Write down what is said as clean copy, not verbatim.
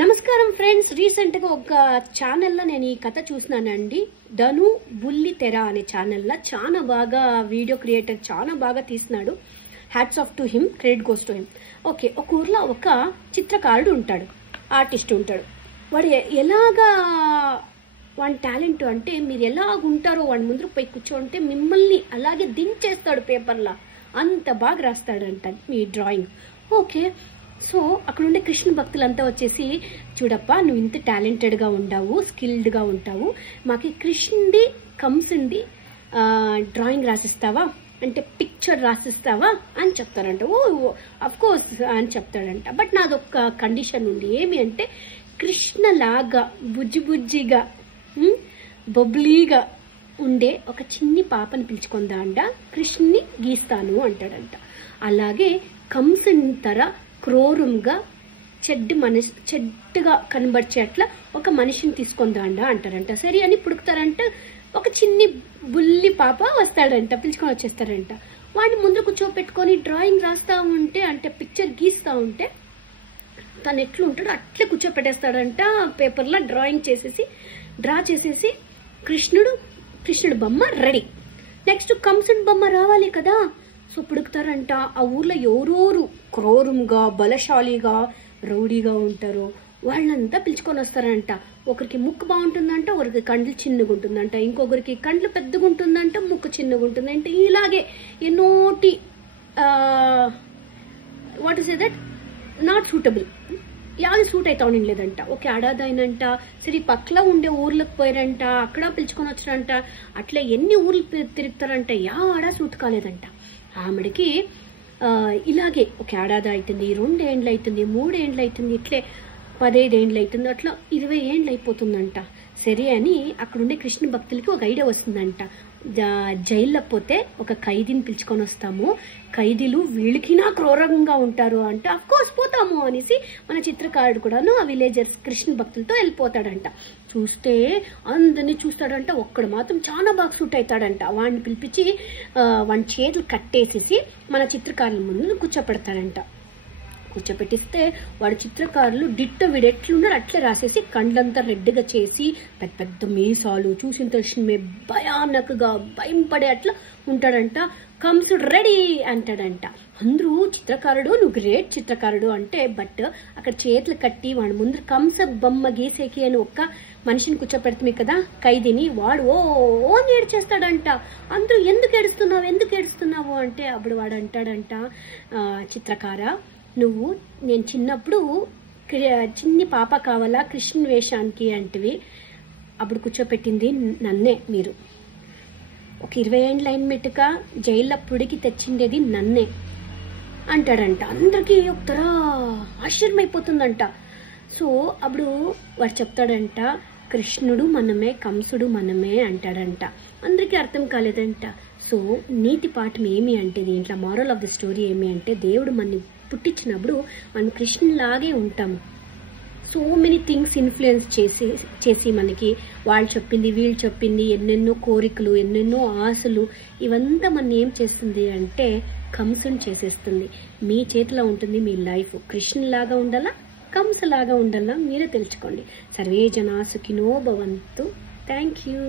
నమస్కారం friends, recent గా ఒక ఛానల్లో నేను ఈ కథ చూసినానండి. ధను బుల్లి తెర అనే ఛానల్లో చాలా బాగా వీడియో క్రియేటర్ చాలా బాగా తీసినాడు. Hats off to him, credit goes to him. Okay, ఒక ఊర్లో ఒక చిత్రకారుడు ఉంటాడు, ఆర్టిస్ట్ ఉంటాడు. వాడు ఎలాగా వాడి టాలెంట్ అంటే మీరు ఎలాగుంటారో వాడి ముందు పోయి కూర్చోంటే మిమ్మల్ని అలాగే దించేస్తాడు పేపర్లా, అంత బాగా రాస్తాడంట మీ డ్రాయింగ్. ఓకే, సో అక్కడ ఉండే కృష్ణ భక్తులంతా వచ్చేసి, చూడప్పా నువ్వు ఇంత టాలెంటెడ్గా ఉంటావు, స్కిల్డ్గా ఉంటావు, మాకు కృష్ణుడి కంసుడి డ్రాయింగ్ రాసిస్తావా అంటే పిక్చర్ రాసిస్తావా అని చెప్తారంట. ఓ అఫ్ కోర్స్ అని చెప్తాడంట. బట్ నాదొక్క కండిషన్ ఉంది, ఏమి అంటే కృష్ణలాగా బుజ్జిగా బొబ్లీగా ఉండే ఒక చిన్ని పాపని పిలుచుకుందా అంట, కృష్ణుని గీస్తాను అంటాడంట. అలాగే కంసుని తర క్రూరంగా చెడ్డుగా కనబడిచేట్లా ఒక మనిషిని తీసుకుందాండా అంటారంట. సరే అని పుడుకుతారంట. ఒక చిన్ని బుల్లి పాప వస్తాడంట, పిలుచుకొని వచ్చేస్తారంట. వాడిని ముందు కూర్చోపెట్టుకొని డ్రాయింగ్ రాస్తా ఉంటే, అంటే పిక్చర్ గీస్తా ఉంటే తను ఎట్లుంటాడో అట్లే కూర్చోపెట్టేస్తాడంట. పేపర్లో డ్రా చేసేసి కృష్ణుడు బొమ్మ రెడీ. నెక్స్ట్ కంసుడి బొమ్మ రావాలి కదా. సో పుడుకుతారంట. ఆ ఊర్లో ఎవరెవరు క్రూరంగా బలశాలిగా రౌడీగా ఉంటారో వాళ్ళంతా పిలుచుకొని వస్తారంట. ఒకరికి ముక్కు బాగుంటుందంట, ఒకరికి కండ్లు చిన్నగా ఉంటుందంట, ఇంకొకరికి కండ్లు పెద్దగా ఉంటుందంట, ముక్కు చిన్నగా ఉంటుందంట. ఇలాగే ఎన్నోటి what is that not suitable, యాది సూట్ అవుతా ఉండలేదంట. ఓకే, ఆడాదైనంట. సరే పక్కన ఉండే ఊర్లకు పోయారంట, అక్కడ పిలుచుకొని వచ్చారంట. అట్లా ఎన్ని ఊర్లు తిరుగుతారంట, ఆడ సూట్ కాలేదంట. ఆమెడికి ఇలాగే ఒక ఏడాది అవుతుంది, 2 ఏండ్లు అవుతుంది, 3 ఏండ్లు అవుతుంది, ఇట్లే 15 ఏండ్లు అవుతుంది, అట్లా 20 ఏండ్లు అయిపోతుందంట. సరే అని అక్కడుండే కృష్ణ భక్తులకి ఒక ఐడియా వస్తుందంట. జైల్లో పోతే ఒక ఖైదీని పిలుచుకొని వస్తాము, ఖైదీలు వీళ్ళకినా క్రూరంగా ఉంటారు అంటే అఫ్కోర్స్ పోతాము అనేసి మన చిత్రకారుడు కూడాను ఆ విలేజర్స్ కృష్ణ భక్తులతో వెళ్ళిపోతాడంట. చూస్తే అందరినీ చూస్తాడంట, ఒక్కడు మాత్రం చాలా బాగా సూట్ అవుతాడంట. వాడిని పిలిపించి వాడి చేతులు కట్టేసేసి మన చిత్రకారుల ముందు కూర్చోపెడతాడంట. కూర్చోపెట్టిస్తే వాడు చిత్రకారులు డిట్టో వీడెట్లున్నాడు అట్లే రాసేసి కండ్లంతా రెడ్గా చేసి పెద్ద పెద్ద మీసాలు చూసిన తక్షణమే భయానకగా భయం పడే అట్లా ఉంటాడంట. కంసుడు రెడీ అంటాడంట. అందరూ చిత్రకారుడు నువ్వు గ్రేట్ చిత్రకారుడు అంటే, బట్ అక్కడ చేతులు కట్టి వాడి ముందు కంస బొమ్మ గీసేకి అని ఒక్క మనిషిని కూర్చోపెడుతుంది కదా ఖైదీని, వాడు ఓ ఏడ్చేస్తాడంట. అందరూ ఎందుకు ఏడుస్తున్నావు అంటే అప్పుడు వాడు అంటాడంట, చిత్రకార నేను చిన్నప్పుడు చిన్ని పాప కావాలా కృష్ణ వేషానికి అంటివి, అప్పుడు కూర్చోపెట్టింది నన్నే, మీరు ఒక 20 ఏండ్ల లైన్ మెట్టుగా జైలప్పుడికి తెచ్చిండేది నన్నే అంటాడంట. అందరికీ ఒకతర ఆశ్చర్యమైపోతుందంట. సో అప్పుడు వాడు చెప్తాడంట, కృష్ణుడు మనమే కంసుడు మనమే అంటాడంట. అందరికీ అర్థం కాలేదంట. సో నీతి పాఠం ఏమి అంటే, దీంట్లో మారల్ ఆఫ్ ది స్టోరీ ఏమి అంటే, దేవుడు మనని పుట్టించినప్పుడు మనం కృష్ణులాగే ఉంటాము. సో మెనీ థింగ్స్ ఇన్ఫ్లుయెన్స్ చేసి మనకి వాళ్ళు చెప్పింది వీళ్ళు చెప్పింది ఎన్నెన్నో కోరికలు ఎన్నెన్నో ఆశలు ఇవంతా మన ఏం చేస్తుంది అంటే కంసుని చేసేస్తుంది. మీ చేతిలో ఉంటుంది మీ లైఫ్. కృష్ణులాగా ఉండాలా కంసలాగా ఉండాలా మీరే తెలుసుకోండి. సర్వే జనా సుఖినో భవంతు. Thank you.